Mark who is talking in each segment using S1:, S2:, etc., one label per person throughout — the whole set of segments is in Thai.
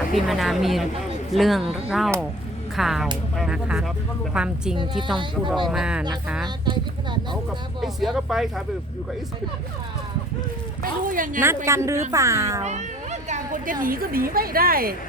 S1: พี่มนามีเรื่องเล่าข่าวนะคะ ความจริงที่ต้องพูดออกมานะคะ
S2: เอากับไอ้เสือก็ไปถามไปอยู่กับไอ้เสือ
S3: ไม่รู้ยังไง
S1: นัดกันหรือเปล่า
S3: การคนจะหนีก็หนีไม่ได้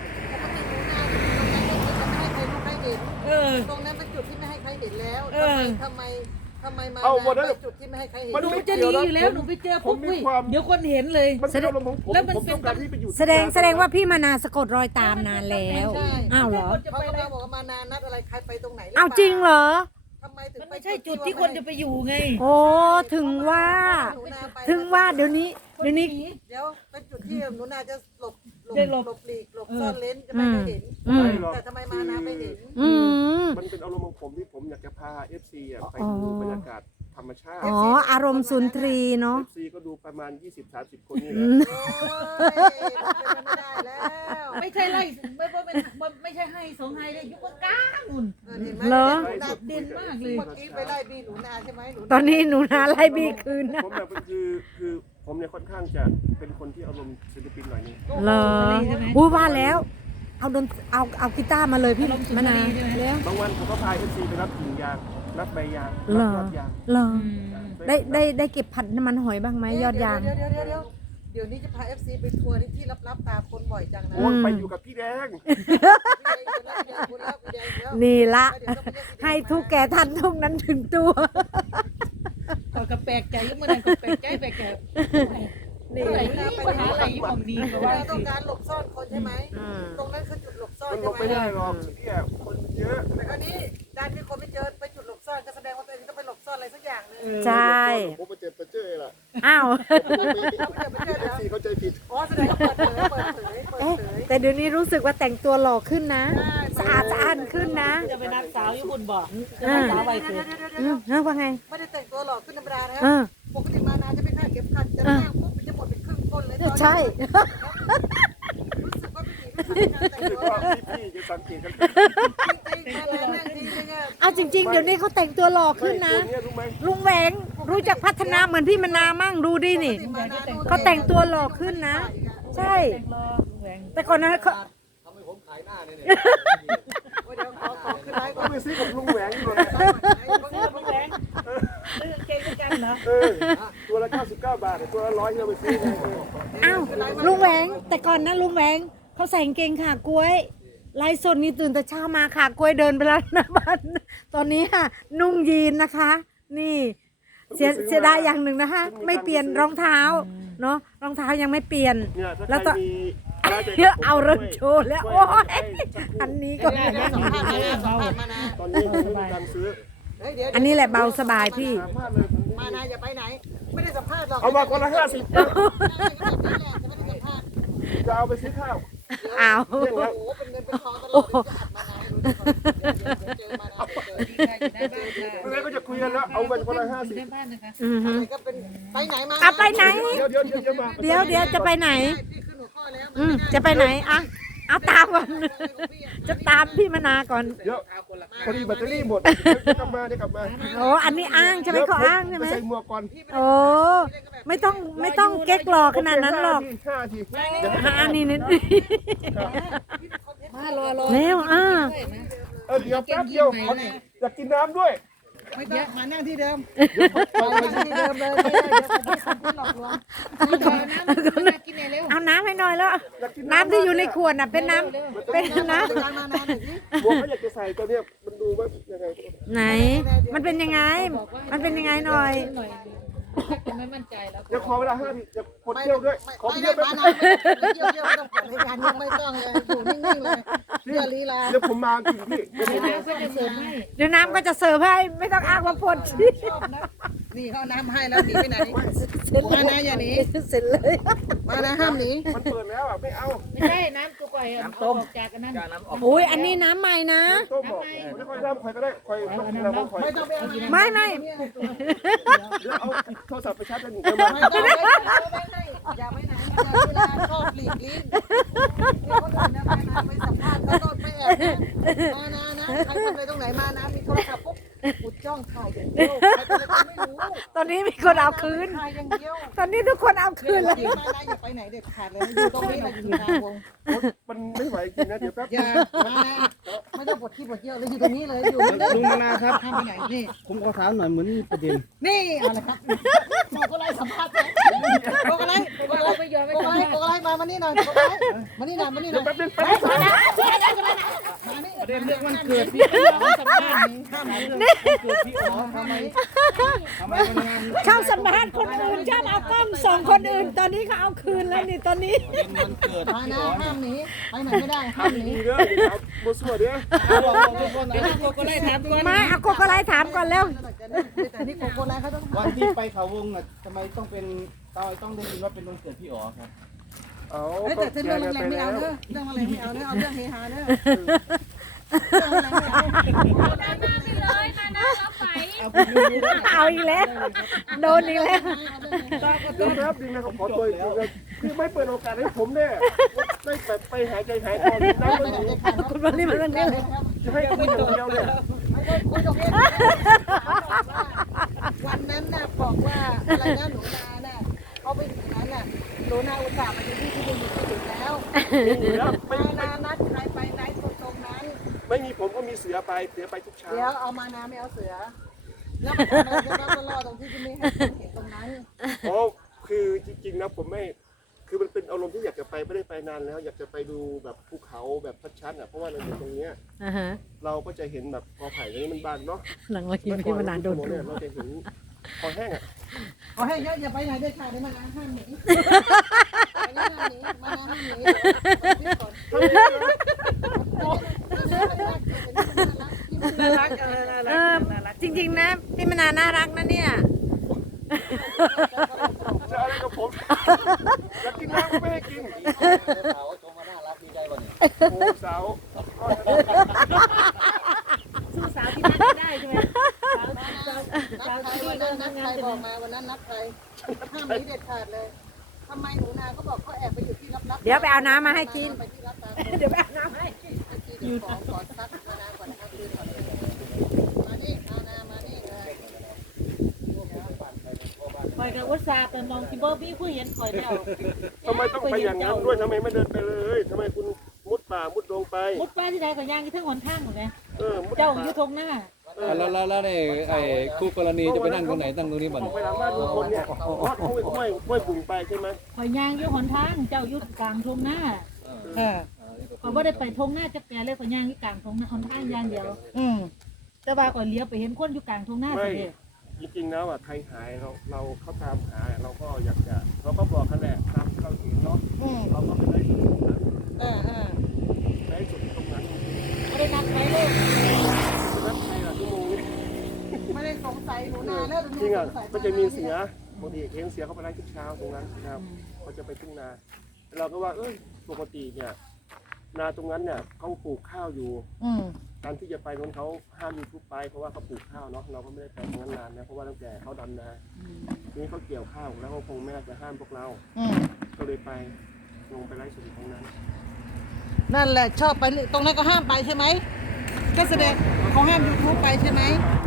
S3: เออ
S4: ตรงนั้นเป็นจุดที่ไม่ให้ใครเห็นแล้ว
S3: เออ
S4: ทำไมมา
S2: เอาวันนั้น
S4: ไปจุดที่ไม่ให้ใครเห็น
S2: มัน
S3: หนู
S2: ไม่
S3: จะ
S2: เกี่
S3: ห
S2: ยว
S3: นี
S2: นะ
S3: อยู่แล้วหนูไปเจอปุ๊บ
S2: ผมมี
S3: อุ้ย
S2: ความ
S3: เดี๋ยวคนเห็นเลย
S2: มันเป็นอารมณ์ของผม
S3: แล้วมัน
S2: ผม
S3: เป็น
S2: ต้องการที่ไปอยู่
S1: แสดงว่าพี่มนาสะกดรอยตามนานแล้วอ้าวเหรอ
S4: เขาก็บอกว่ามานานนัดอะไรใครไปตรงไหนหปล่
S1: เอาจริงเหรอ
S4: ทำไมถึง
S3: มันไม่ใช่จุดที่คนจะไปอยู่ไง
S1: โอ้ถึงว่า
S4: หนูนาไป
S1: ถึงว่าเดี๋ยวนี้
S4: เดี๋ยวเป็นจุดที่หนูนาจะหลบหลีกหลบซ่อนเลนจะไม่ให้เห็น
S1: อืม
S4: แต่ทำไมมานาไม่เห็น
S1: อืม
S2: มันเป็นอารมณ์ของผมที่ผมอยากจะพา FC อ่ะไปดูบรรยากาศธรรมชาติ
S1: อ๋ออารมณ์สุนทรีเนาะ
S2: FC ก็ดูประมาณ 20-30 คนนี่แหละ
S4: โอ้ยเป็นไปไม่ได้แล้ว
S3: ไม่ใช่ไล่ไม่ใช่ให้สองให้เลยยุบกลางนู่น
S4: เห็นไหม
S1: เหรอ
S4: ดับ
S3: เด่นมากเลย
S4: เมื่อกี้ไปไล่บีหนูนาใช่ไหมหนู
S1: ตอนนี้หนูนาไล่บี้คืนนะ
S2: ผมแบบคือผมเนี่ยค่อนข้างจะเป็นคนที่อารมณ์ศิลปินหน่อยนึง
S1: เหรออู้ว่าแล้ว เอากีตาร์มาเลยพี่มนาแล้ว
S2: บางวันผมก็พา FC ไปรับกิ่งยางรับใบยาง
S1: เหร
S2: รับ
S1: อย
S2: อดยาง
S1: เหรอได้เก็บผัดน้ำมันหอยบ้างไหมยอดยาง
S4: เดี๋ยวนี้จะพา FC ไปทัวร์ที่ลับๆตาคนบ่อยจังนะ
S2: โอ้ยไปอยู่กับพี่แดง
S1: นี่ละให้ทุกแก่ทันทุกนั้นถึงตัว
S3: ก็กระแปลกใจยังไม่ได้ก็แปลกใจแปลกใจนี่อะไรปัญหาอะไรอยู่ของดีก็ว่า
S4: เราต้อง
S3: สิ
S4: การหลบซ่อนคนใช่ไหมตรงนั้นคือจุดหลบซ่อน
S2: มันหล
S4: ใช่
S2: บ
S4: ไหม
S2: ไม่ได้หรอกเนี่ยคนมันเยอะ
S4: แต่คราวนี้ด้านที่คนไม่เจอไปจุดหลบซ่อนก็แสดงว่าตัวเองต้องไปหลบซ่อนอะไรสักอย่างนึง
S1: ใช่
S2: ผมไปเจอล่ะ
S1: อ้าว
S2: FC เข้าใจผิด
S4: อ๋อแสดงว่าเปิดเผย
S1: เอ๊ะแต่เดี๋ยวนี้รู้สึกว่าแต่งตัวหล่อขึ้นนะ สะอาดสะอ้านขึ้นนะ
S3: จะไปนัดสาวอยู่คุณบอกจะนัดสาวไว้เถอะ
S1: ว่าไง
S4: ไม่ได้แต่งตัวหล่อขึ้นธรรมดานะ
S1: เออ
S4: ปกติมานาจะไม่คาดเข็มขัดจะนั่งปุ๊บจะหมดเป็นครึ่งคนเลย
S1: ใช่
S4: รู้สึกว่าไม่ดีไม่ทำการแต่ง
S2: คือ
S4: ตัว
S2: ว่าพี่จะสังเกตกัน
S4: จริงๆมานั่งทีนึงอ่ะ
S1: เอาจริง ๆ เดี๋ยวนี้เขาแต่งตัวหล่อขึ้นนะ
S2: ตัวเนี้ยรู้ไหม
S1: ลุงแหวงรู้จักพัฒนาเหมือนพี่มนามั่งดูดินี่ เขาแต่งตัวหล่อขึ้นนะ ใช่
S3: รอแหวง
S1: แต่ก่อนนั้นเขา
S4: เดี๋ยวขอขึ้นไลฟ์ก่
S2: ต้
S4: อ
S2: อน งไปซื้อกับลุงแหวงอยู่เลย
S3: ซื้อมาแหวงซื้อกางเกงด้วยกันเหรอ
S2: ตัวละ99 บาทตัวละ100ที่เราไปซื้อไง
S1: อ้าวลุงแหวงแต่ก่อนนะลุงแหวงเขาใส่กางเกงขากล้วยไลฟ์สดนี่ตื่นแต่เช้ามาขากล้วยเดินไปแล้วหนะบ้านตอนนี้ค่ะนุ่งยีนนะคะ นี่เสียดายอย่างหนึ่งนะคะ ไม่เปลี่ยนรองเท้าเนาะรองเท้ายังไม่เปลี่ยน
S2: เนี่ยถ้า
S1: แล้ว
S2: ใค
S1: ต
S2: ร
S1: อน
S2: มี
S1: เยอะเอาเริ่มโชว์แล้วโอ้ยอันนี้ก็
S4: สัมภาษณ์มานะ
S2: ตอนนี้ยังไม่มีตังค์ซื้อ
S4: เดี๋ยว
S1: อันนี้แหละเบาสบายพี่
S2: สามารถเลย
S4: มานะอย่าไปไหน ไม่ได้สัมภาษณ์หรอก
S2: เอามาคนละ50
S4: จะไม่ได้สัมภาษณ์
S2: จะเอาไปซื้อข้าว
S1: อ้าว
S4: โอ้โหเป็นเงินเป็นทองตลอดจะอัดมานะเจอมานะเจอ
S2: ไม่งั้นก็จะคุยกันแล้วเอาไปคนละ
S3: อยู่ในบ้านนะคะ
S4: อะไรก็เป็นไปไหนมา
S1: เอาไปไหน
S2: 50เดี๋ยวมา
S1: เดี๋ยวจะไปไหน
S4: พี่ขึ้นหัวข้อแล้ว
S1: จะไปไหนอ่ะเอาตามก่อนจะตามพี่มนาก่อน
S2: เดี๋ยวพอดีแบตเตอรี่หมดเดี๋ยวกลับมา
S1: โอ้อันนี้อ้างใช่ไหมเขาอ้างใช่ไหม
S2: ใส่หมวกก่อน
S1: โอ้ไม่ต้องเก๊กหลอกขนาดนั้นหรอก
S2: 5 ที
S1: อันนี้นิด
S3: มารอ
S1: แล้ว
S2: เดี๋ยวแป๊บเดียวอยากกินน้ำด้วย
S4: ไม่ต้องมานั่งที่เดิม
S2: เอา
S4: มา
S2: ไป
S4: นั่งที่เดิมเลยไม่ได้เดี๋ยวผมไม่หลอกลวง
S3: กินเร็ว
S1: เอาน้ำให้หน่อยแล้ว น้ำที่อยู่ในขวดน่ะเป็นน้ำเป็นน้
S4: การมานานหน่อยสิ
S2: หมวกเขาอยากจะใส่ตัวเนี้ยมันดูว่ายังไง
S1: ำไหน มันเป็นยังไง มันเป็นยังไงหน่อย
S3: หน่อยไม่มั่นใจแล้ว
S2: เดี๋ยวขอเวลา5 ทีจะกดเที่ยวด้วยขอ
S4: ไม่
S2: เที่
S4: ได้
S2: ยวแป๊บ
S4: มานานไม่เที่ยวไม่ต้องผ่อนให้การยังไม่ต้องเลยอยู่นิ่งๆเลยเพื่อลีลา
S2: เดี๋ยวผมมาจริงพี่
S3: เดี๋ยวน้ำก็จะเสิร์ฟให้
S1: เดี๋ยวน้ำก็จะเสิร์ฟให้ไม่ต้องอ้างว่าปวดฉี่
S4: นี่เขาน้ำให้แล้วหนีไปไหนมานะอย่าหนี
S1: เสร็จเลย
S4: มานะห้ามหนี
S2: มันเปิดแล้วอ่ะไม่เอา
S3: ไม่ใช่น้ำตัวก่อยออกจากกันนั่น
S1: โอ้ยอันนี้น้ำใหม่นะ
S2: ต้มบอกไม่ค่อยทำคอยก็ได้คอยต้องกินน้ำคอย
S4: ไม่ต้องไปเอา
S1: ไม่
S2: แล้วเอาโทรศัพท์ไปชาร์จกันหนึ่ง
S4: ไม่ต้องไปอย่าไปไหนเวลาชอบหลีกลิ้นคนอื่นนะไปสัมภาษณ์เขาโดนไปแอบมานะใครทำอะไรตรงไหนมานะมีโทรศัพท์ปุ๊บอุดจ้องถ่ายอย่างเดียวใครเป็นอะไรไม่รู้
S1: ตอนนี้มีคนเอาคืน
S4: ถ่ายอย่างเดียว
S1: ตอนนี้ทุกคนเอาคืนเลย
S4: มานะอย่าไปไหนเด็ดขาดเลยอยู่ตรงนี้เราอยู่กลางวง
S2: มันไม่ไม่ไหวจริงนะเดี๋ยวแป๊บ
S4: อย่ามาไม่ได้บทที่บทเยอะเลยอยู่ตรงนี้เลยอยู่นี่เลย
S5: ลุงมนาครับ
S4: ห้ามไปไหนนี่
S5: ผมขอถามหน่อยเหมือนมีประเด็น
S4: นี่เอาละครับบอกอะไรสัมภาษณ์ไหมบอกอะไรบอกอะไร
S3: ไม่ยอมไม่
S4: บอก
S3: ทำ
S4: อะไร
S3: ได้
S4: บอกอะไรมานี่หน่อยบอกอะไรมานี่หน่อยมานี่หน่อย
S2: แป๊บนึง
S4: มานี่
S5: ประเด็นเรื่องวันเกิด
S3: พี่ไม่ยอมสัมภาษณ์
S4: ห้ามไหนเลย
S5: วันเกิดพี่อ๋อ
S4: ทำไม
S5: ทำไมวันงาน
S1: ชอบสัมภาษณ์คนอื่นชอบเอากล้องส่องคนอื่น ตอนนี้เขาเอาคืนแล้วนี่ตอนนี้
S5: เป็นวันเกิด
S4: มา
S5: พี่
S4: นะ
S5: อ๋อ
S4: ห้ามหนีไปไหนไม่ได้ห้าม
S2: ทำ
S4: หนี
S2: ดีเด้อเดี๋ยวเอาบัวสวดเด้อ
S5: บอกทุกคน
S3: เดี๋ยว
S5: นะ
S3: โกโก้ไล่ถามก่อน
S1: มาเอาโกโกไลถามก่อนเร็ว
S4: แต่นี่โกโก้ไลเขาต้อง
S5: วันที่ไปเขาวงน่ะทำไมต้องได้ยินว่าเป็นวันเกิดพี่อ๋อครับ
S2: เอา
S4: แต่เรื่องแรงไม่เอาเนอะเรื่องอะไรไม่เอาเนอะเอาเรื่องเฮฮาเนอะเรื่องอะไรไม่เอา
S1: เอาอีกแล้ว โดนอีกแล้ว
S2: เดี๋ยวแป๊บนึงนะครับขอตัวอีกทีนะคือไม่เปิดโอกาสให้ผมเนี่ยได้แบบไปหายใจหายคอกินน้ำก็อยู่
S1: คุณวันนี้มันเรื่องนี้
S2: จะให้คุยอย่างเดียวเนี่ย
S4: คุยตรงนี้วันนั้นน่ะบอกว่าอะไรนะหนูนาน่ะเขาไปถึงนั้นน่ะหนูนาอุตส่าห์มาที่ที่อยู่ที่ถึงแล้ว
S2: มีแล้วไม่
S4: มานานัดใครไปไหนตรงนั้น
S2: ไม่มีผมก็มีเสือไปทุกเช้า
S4: เดี๋ยวเอามานาไม่เอาเสือ แล้วมันจะรับรอตรงที่จะไม่ให้คนเห็นตรงนั้น
S2: อ๋อคือจริงๆนะผมไม่คือมันเป็นอารมณ์ที่อยากจะไปไม่ได้ไปนานแล้ว อยากจะไปดูแบบภูเขาแบบชัดๆอ่ะเพราะว่าเราอยู่ตรงเนี้ย
S1: อ่าฮะ
S2: เราก็จะเห็นแบบกอไผ่ตรงนี้มันบานเนาะ
S1: หลังวันนี้พี่มานานโดน
S2: เนี่ยเราจะเห็นคอแห้งอ่ะ
S4: ขอให้เยอะอย่าไปไหนด้วยค่ะเดี๋ยวมานาห้ามหนีมานาห้ามหนีมานาห้ามหนีก่อน
S3: น่ารักน่า
S1: เอ
S3: รัก
S1: อจริงๆนะพี่มานานน่ารักนะเนี่ย
S2: จะอะไรกับผมอยากกินน้ำก็ไม่ให้กิน
S5: สาวชมมาน่ารักดีใจกว่านี้
S2: โอ้สาว
S3: สู้สาวที่นั่นไม่ได้ใช่ไหม
S4: นัดใครวันนั้นนัดใครบอกมาวันนั้นนัดใครห้ามหนีเด็ดขาดเลยทำไมหนูนาก็บอกเขาแอบไปอยู่ที่ลับๆ
S1: เดี๋ยวไปเอาน้ำมาให้กิน
S4: ไปที่รับตา
S1: เดี๋ยวไปเอาน้ำให้
S4: อยู่ขอซักมานาก่อนนะครับคืนก่อนมานี่มานามานี่เลย
S3: คอยกับอุตส่าห์แต่มองที่บ่พี่ผู้เห็นคอยแล้ว
S2: ทำไมต้องไปอย่างนั้นด้วยทำไมไม่เดินไปเลยทำไมคุณมุดป่ามุดดงไป
S3: มุดป้าที่ใดก็ย่างที่ทั้งหนทางหมดเลย
S2: มุด
S3: เจ้า
S2: ป่า
S3: อยู่ทงหน้า
S5: แล้วเนี่ยไอ้คู่กรณีจะไปนั่งตรงไหนตั้งตรงนี้บ่
S2: ออกไปหลังบ้านลุงพลเนี่ยวัดห้วยบุ่งไปใช่ไหม
S3: คอยย่างอยู่หนทางเจ้าอยู่กลางทงหน้า ขอยบ่ได้ไปทงหน้าจักแปรเลยขอยย่างอยู่กลางทงหน้าหนทางอย่างเดียวแต่ว่าข่อยเลี้ยวไปเห็นคนอยู่กลางทงหน้า
S2: ไม่
S3: เด้
S2: จริงๆแล้วอ่ะใครหายเราเขาตามหาเราก็อยากจะเราก็บอกกันแหละตามที่เราเห็นเนาะเราก็ไปไล่สุดตรงนั้นไล่สุดตรงนั้น
S3: บ่ได้นัดไว้เลย
S2: นัดใครล่ะชั่วโมงนี้
S4: ไม่ได้สงสัยหนูนาแล้ว
S2: จริงอ่ะมันจะมีเสือปกติเห็นเสือเขาไปไล่ทุกเช้าตรงนั้นนะครับเขาจะไปทุ่งนาเราก็ว่าปกติเนี่ยนาตรงนั้นเนี่ยเขาปลูกข้าวอยู่การที่จะไปนั้นเขาห้ามยูทูบไปเพราะว่าเขาปลูกข้าวเนาะเราก็ไม่ได้ไปตรงนั้นนานนะเพราะว่าตั้งแต่เขาดำนาทีนี้เขาเกี่ยวข้าวแล้วเขาคงไม่น่าจะห้ามพวกเราก็เลยไปลงไปไล่สุดตรงนั้น
S4: นั่นแหละชอบไปตรงนั้นก็ห้ามไปใช่ไหมก็แสดงเขาห้ามยูทูบไปใช่ไหม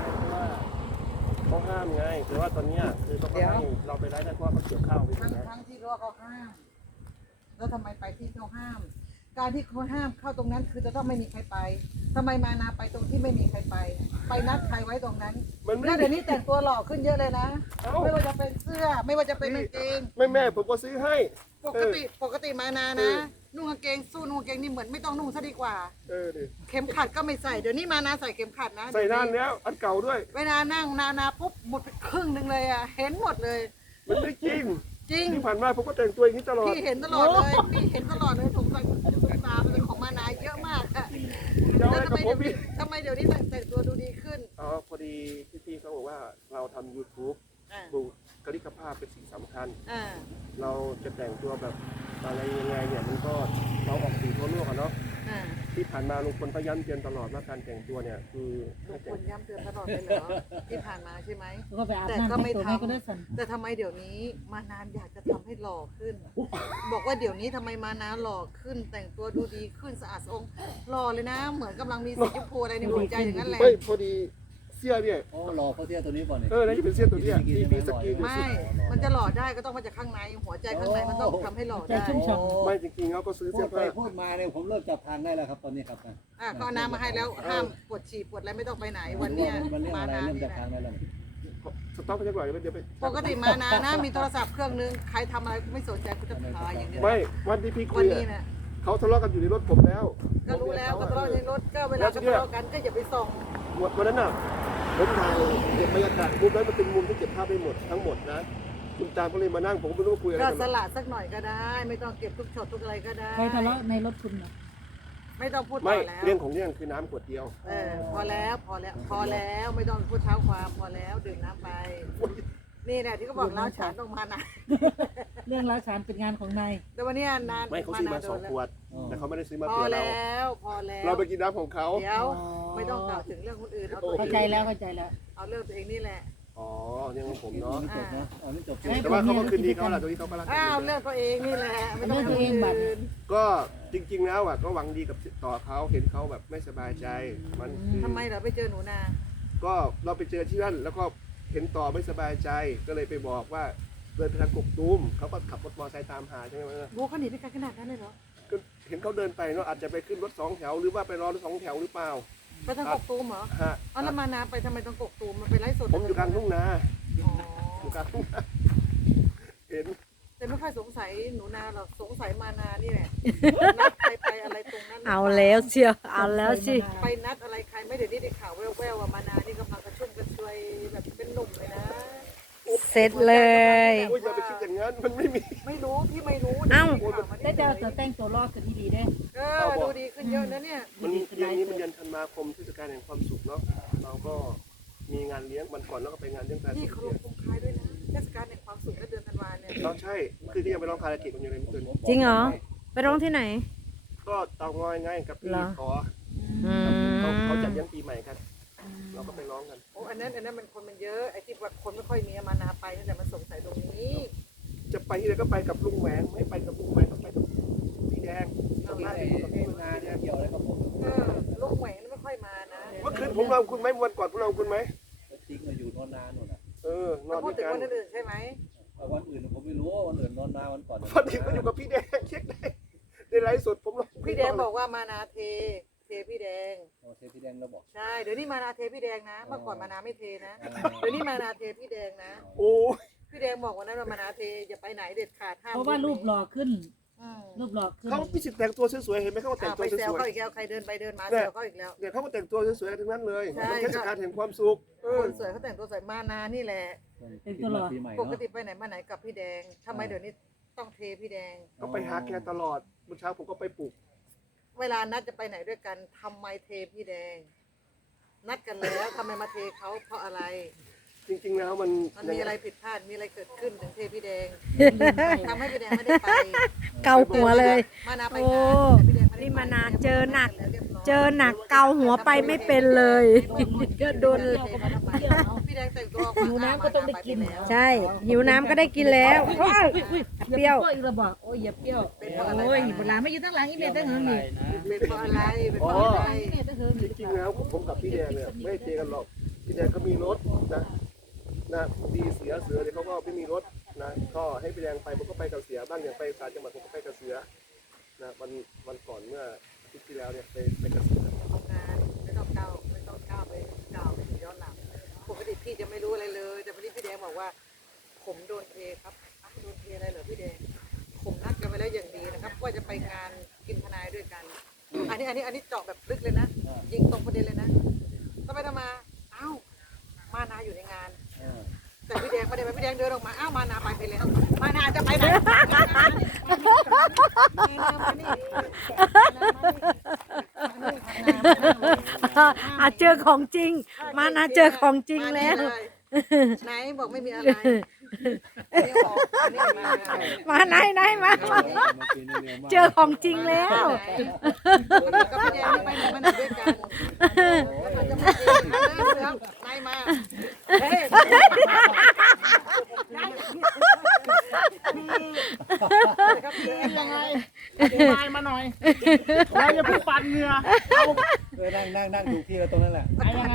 S2: เขาห้ามไงแต่ว่าตอนเนี้ยคือเขาให้เราไปไล่ได้เพราะว่าเขาเกี่ยวข้าวไปอยู่นะ
S4: ทั้งที่รู้ว่าเขาห้าม แล้วทำไมไปที่เขาห้าม การที่เขาห้ามเข้าตรงนั้นคือจะต้องไม่มีใครไปทำไมมานาไปตรงที่ไม่มีใครไป ไปนัดใครไว้ตรงนั้นแล้วเดี๋ยวนี้แต่งตัวหล่อขึ้นเยอะเลยนะ ไม่ว่าจะเป็นเสื้อ ไม่ว่าจะเป็นกางเกง
S2: แม่ผมก็ซื้อให้
S4: ปกติมานานะนุ่งกางเกงสู้นุ่งกางเกงนี่เหมือนไม่ต้องนุ่งซะดีกว่า
S2: ดิ
S4: เข็มขัดก็ไม่ใส่เดี๋ยวนี้มานาใส่เข็มขัดนะ
S2: ใส่ด้านแล้วอันเก่าด้วย
S4: เวลานั่งนาปุ๊บหมดไปครึ่งหนึ่งเลยอ่ะเห็นหมดเลย
S2: มันไม่จริง
S4: จริง
S2: ที่ผ่านมาผมก็แต่งตัวอย่างนี้ตลอด
S4: พี่เห็นตลอดเลยพี่เห็นตลอดเลยถุงตาเป็นของมานาเยอะมากอะ
S2: จะเอา
S4: แล้
S2: อะ
S4: ว
S2: ไรกับผมอีก
S4: ทำไมเดี๋ยวนี้แต่งตัวดูดีขึ้น
S2: อ๋อพอดีพี่เขาบอกว่าเราทำ YouTube
S4: อ่า
S2: บุคลิกภาพเป็นสิ่งสำคัญ
S4: อ่า
S2: เราจะแต่งตัวแบบอะไรยังไงเนี่ยมันก็เราออกสื่อทั่วโลกอะเนาะ
S4: อ่า
S2: ที่ผ่านมาลุงพลก็ย้ำเตือนตลอดว่าการแต่งตัวเนี่ยคือ
S4: ทุ
S2: ให้
S4: ก
S2: แต่
S4: ค
S2: ง
S4: นย้ำเตือนตลอดเลยเหรอที่ผ่านมาใช่ไหม
S3: ก็ไปอาบ
S4: แต่
S3: น้ำ
S4: ก็ไม่
S3: ตัว
S4: ท
S3: แม่ก็ได้สั่น
S4: ำแต่ทำไมเดี๋ยวนี้มานานอยากจะทำให้หล่อขึ้น บอกว่าเดี๋ยวนี้ทำไมมานาหล่อขึ้น แต่งตัวดูดีขึ้นสะอาดสะองหล่อเลยนะ เหมือนกำลังมีสีชมพูอะไรในหัวใจอย่างนั้นแหละ
S2: ไม่พอดีเสื้อเนี่ย
S5: โอ้รอเขาเที่ยวตัวนี้ก่อนเนี่ย
S2: น่าจะเป็นเสื้อตัวเนี้ยที่มีสกรีน
S4: ไม่ มันจะหล่อได้ก็ต้องมาจากข้างใน หัวใจข้างในมันต้องทำให้หล่อ
S3: ใจ
S4: ได้
S3: ชุ่มฉ่
S2: ไม่จริงๆเขาก็ซื้อ
S5: พู
S2: เสื้อ
S5: ดไป
S2: ผ้า
S5: พูดมาเนี่ยผมเริ่มจับทางได้แล้วครับตอนนี้ครับ
S4: ก็เอาน้ำมาให้แล้วห้ามปวดฉี่ปวดอะไรไม่ต้องไปไหนวันเนี้ย
S5: มันเรื่อง
S4: มา
S5: อะไร
S4: นา
S5: เริ่ม
S4: นี่
S5: จับ
S4: แห
S5: ทาง
S4: ละ
S5: ได้แล้ว
S2: สต็อกไปจังหวะเดี๋ยวไป
S4: ปกติมานานะมีโทรศัพท์เครื่องนึงใครทำอะไรไม่สนใจกูจะถ่ายอย่างเดียว
S2: ไม่วันที่พี่คุ
S4: วั
S2: ย
S4: นนี้
S2: อะ
S4: นะ
S2: เขาทะเลาะกันอยู่ในรถผมแล้ว
S4: ก็รู้แล้วก็ทะเลาะในรถก็เวลาทะเลาะกันก็อย่าไปส่อง
S2: วันนั้นน่ะผมถ่ายเก็บบรรยากาศมุมนั้นมันเป็นมุมที่เก็บภาพได้หมดทั้งหมดนะคุณตามก็เลยมานั่งผมก็ไม่รู้ว่าคุยอะไร
S4: ก็
S2: กัน
S4: สละสักหน่อยก็ได้ ไม่ต้องเก็บทุกช็อตทุกอะไรก็ได้
S3: ำใครทะเลาะในรถคุณเหรอ
S4: ไม่ต้องพูดต่
S2: ไม่
S4: อแล้ว
S2: เรื่องของเรื่องคือน้ำขวดเดียว
S4: พอแล้วไม่ต้องพูดเท้าความพอแล้วดื่มน้ำไป นี่แหละที่เขาบอกล้าวฉานต้องมานะ
S3: เรื่องร้านฉานเป็นงานของนาย
S4: แต่วันนี้นาน
S2: ไม่เขาซื้อมา2 ขวด แต่เขาไม่ได้ซื้อมา
S4: พอ
S2: เพื่อเรา
S4: แล้วพอแล้ว
S2: เราไปกินน้ำของเขา
S4: เดี๋ยวไม่ต้องกล่าวถึงเรื่องคนอื่นเอาตัว
S3: เข้าใจแล้วเข้าใจแล้ว
S4: เอาเรื่องตัวเองนี่แหละ
S2: อ๋อยังของผมเนาะ
S5: นี่จบนะอ๋อนี่จบ
S2: แต่ว่าเขาก็คืนดีเขาแหละตรงนี้เขาก็รักกั
S4: อ้าว
S2: น
S4: เรื่องตัวเองนี่แหละไม่ต้อง
S3: เรื่องตัวเองบัตร
S2: ก็จริง ๆ แล้วอ่ะก็หวังดีกับต่อเขาเห็นเขาแบบไม่สบายใจมันคือ
S4: ทำไมเราไปเจอหนูนา
S2: ก็เราไปเจอที่นั่นแล้วก็เห็นต่อไม่สบายใจ ก็เลยไปบอกว่าเดินไปทางกกตูมเขาก็ขับรถมอเตอร์ไซค์ตามหาใช่ไหม
S4: บูเขาหนีไปไกลขนาดนั้นเลยเหรอ
S2: ก็เห็นเขาเดินไปเนาะอาจจะไปขึ้นรถ2 แถวหรือว่าไปรอรถ2 แถวหรือเปล่า
S4: ไปทางกกตูมเหรอ
S2: ฮะ
S4: เอาแล้วมานาไปทำไมต้องกกตูมมันไปไล่สด
S2: ผมอยู่กลางทุ่งนา
S4: อ๋อ
S2: อยู่กลางทุ่งนาเห็น
S4: แต่ไม่ค่อยสงสัยหนูนาหรอกสงสัยมานานี่แหละนัดใครไปอะไรตรงนั้น
S1: เอาแล้วเชียวเอาแล้วสิ
S4: ไปนัดอะไรใครไม่เดี๋ยวนี้ได้ข่าวแว่วๆว่ามานานี่กำลังกระชุ่มกระชวยแบบเป็นหนุ่มเลยนะ
S1: เสร็จเลย
S2: โอ้ยอย่าไปคิดอย่างนั้นมันไม่มี
S4: ไม่รู้พี่ไม่รู้
S1: เอ้า
S3: ได้เจอเสือแต่งตัวรอดกันดีๆได้
S4: ดูดีขึ้นเยอะนะเนี่ย
S2: มันเดือนนี้มันเดือนธันวาคมเทศกาลแห่งความสุขเนาะเราก็มีงานเลี้ยงวันก่อนแล้วก็ไปงานเลี้ยงแฟน
S4: นี่เขาลงคงคายด้วยนะเทศกาลแห่งความสุขในเดือนธันวาเนี่ย
S2: เราใช่คือที่ยังไปร้องคาราโอเกะกันอยู่เลยเมื่อคืน
S1: จริงเหรอ ไปร้องที่ไหน
S2: ก็เตางอยไงกับพี่
S1: เหรอ
S2: ขอ
S1: อืม
S2: เขาจัดเลี้ยงปีใหม่กัน เราก็ไปร้องกัน
S4: โอ้อันนั้นมันคนมันเยอะไอ้ที่ว่าคนไม่ค่อยมีมานาไปแต่มันสงสัยตรงนี้
S2: จะไปที่ไหนก็ไปกับลุงแหวนไม่ไปกับลุงแหวนก็ไปกับพี่แดง
S5: เอาไล่กับพี่นาเนี่ยเกี่ยวอะไรกับผม
S4: ลูกแหวนไม่ค่อยมานะ
S2: เมื่อคืนผมเราคุณไหมวันก่อนผมเราคุณไหม
S5: จริงมาอยู่นอนนานนู่นน่ะ
S2: นอน
S4: พู
S2: ด้
S4: ด
S2: วย
S4: ถึง
S2: กัน
S4: วันอื่นใช่ไหม
S5: วันอื่นผมไม่รู้ว่าวันอื่นนอนนานวันก่อน
S2: วันนี้ก็อยู่กับพี่แดงเช็คได้ในไลฟ์สดผมลง
S4: พี่แดงบอกว่ามานาเทพี่แดง
S5: โอเคพี่แดงเราบอก
S4: ใช่เดี๋ยวนี้มานาเทพี่แดงนะเมื่อก่อนมานาไม่เทนะเดี๋ยวนี้มานาเทพี่แดงนะ
S2: โอ้ย
S4: พี่แดงบอกวันนั้นว่ามานาเทอย่าไปไหนเด็ดขาดห้าม
S3: เพราะว่ารูปหล่อขึ้น รูปหล่อขึ้น
S2: เขาพิสิทธิ์แต่งตัวสวยๆเห็นไหมเขาแต่งตั
S4: ไป
S2: ว
S4: แซ
S2: ส
S4: ว
S2: วย
S4: เขาอีกแล้วใครเดินไปเดินมาแซวเขาอีกแล้ว
S2: ๆเนี่ยเขามาแต่งตัวสวยๆกันทั้งนั้นเลย
S4: ใช่
S2: มันเทศกาลแห่งความสุข
S4: คนสวยเขาแต่งตัวสวยมานานี่แหละ
S5: ปีใหม่
S4: ปก
S5: เนาะ
S4: ติไปไหนมาไหนกับพี่แดงทำไมเดี๋ยวนี้ต้องเทพี่แดง
S2: ก็ไปหาแกตลอดเมื่อเช้าผมก็ไปปลุก
S4: เวลานัดจะไปไหนด้วยกันทำไมเทพี่แดง นัดกันแล้วทำไมมาเทเขาเพราะอะไร
S2: จริงๆแล้วมัน
S4: มันมีอะไรผิดพลาดมีอะไรเกิดขึ้นถึงเทพี่แดงทำให้พี่แดงไม่ได้ไป
S1: เกาหัวเลย
S4: มานาไป
S1: โอ้
S4: งานแต่พี่แดงไม่ได้ไป
S1: นี่มานาเจอหนัก เจอหนักเกาหัวไปไม่เป็นเลยก็โดน
S4: พี่แดงแต่งตัว
S3: หิวน้ำก็ต้องได้กิน
S1: ใช่ หิวน้ำก็ได้กินแล้วว้าวเปรี้ยว
S3: อีกระบอกโอ้ยอย่าเปรี้ยวโอ้ยเวลาไม่อยู่ตั้งหลังอีเมลตั้งเหิงนี่
S4: เป็นเพราะอะไรเป็นเพราะอะไร
S3: อีเมลตั้งเหิง
S2: จริงๆแล้วผมกับพี่แดงเนี่ยไม่ได้เจอกันหรอกพี่แดงเขามีรถนะดีเสือเนี่ยเขาก็ไม่มีรถนะก็ให้พี่แดงไปผมก็ไปกับเสือบ้างอย่างไปต่างจังหวัดผมก็ไปกับเสือนะวันก่อนเมื่ออาทิตย์ที่แล้วเนี่ยไปกับเสือ
S4: ทำงานไม่ต้องก้าวไปย้อนหลังปกติพี่จะไม่รู้อะไรเลย แต่วันนี้พี่แดงบอกว่า ผมโดนเทครับโดนเทอะไรเหรอพี่แดงผมนัดกันไปแล้วอย่างดีนะครับว่าจะไปงานกินทนายด้วยกัน อันนี้เจาะแบบลึกเลยนะยิงตรงประเด็นเลยนะก็ไปทำมาอ้าวมานาอยู่ในงาน แต่พี่แดงไม่ได้ไปพี่แดงเดินออกมาอ้าวมานาไปแล้วมานาจะไปไหนมานามานี่
S1: เจอของจริง มานาเจอของจริงแล้ว
S4: ไหนบอกไม่มีอะไรไม่ออกนี่มา
S1: มาไหนมาเจอของจริงแล้ว
S4: ก็พี่แดงไปไหนมาไหนด้วยกันแล้วมันจะมาเองนะเสือนายมาเฮ้ย ครับพี่ยังไง
S5: นายมาหน่อยเราอย่าเพิ่งปั่นเหงื่อนั่งถูกที่แล้วตรงนั้นแหละ
S4: ใคร